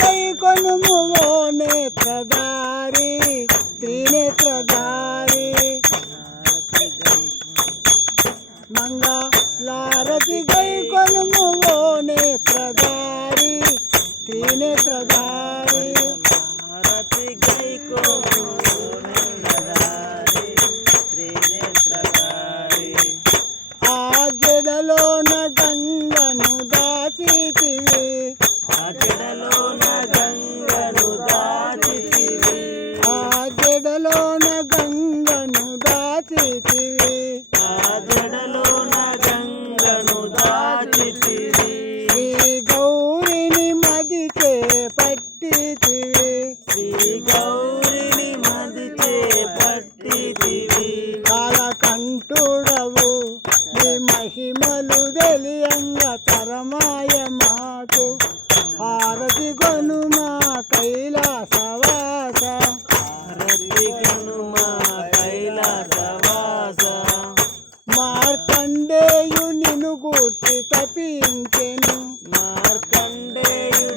గై కొనుము ఓ నేత్రధారి త్రినేత్రధారి మంగళారతి గై కొనుము ఓ నేత్రధారి త్రినేత్రధారి ఆ జడలోన గంగను దాచితివి ఆ జడలోన గంగను దాచితివి శ్రీ గౌరిని మదిచే పట్టితివి కాలకంఠుడవు నీ మహిమలు తెలియంగ తరమాయ మాకు హారతి గొనుమా కైలాసవాస మార్కండేయు నిన్ను గూర్చి తపించెను మార్కండేయు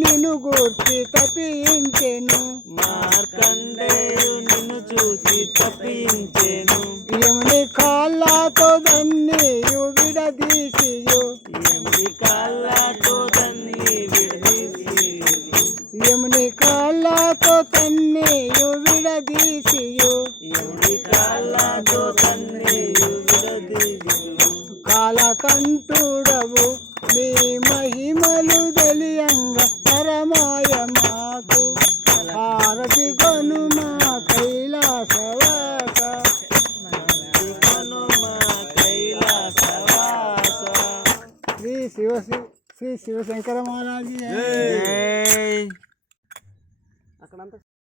నిన్ను గూర్చి తపించెను యముని కాళ్ళతో దన్నీయు విడదీసియు యముని కాళ్ళతో తన్నీయు విడదీసియు కాలకంఠుడవు నీ మహిమలు తెలియంగ పరమాయ మాకు హారతి గొనుమా కైలాసవాస శ్రీ శివశంకర మహారాజు.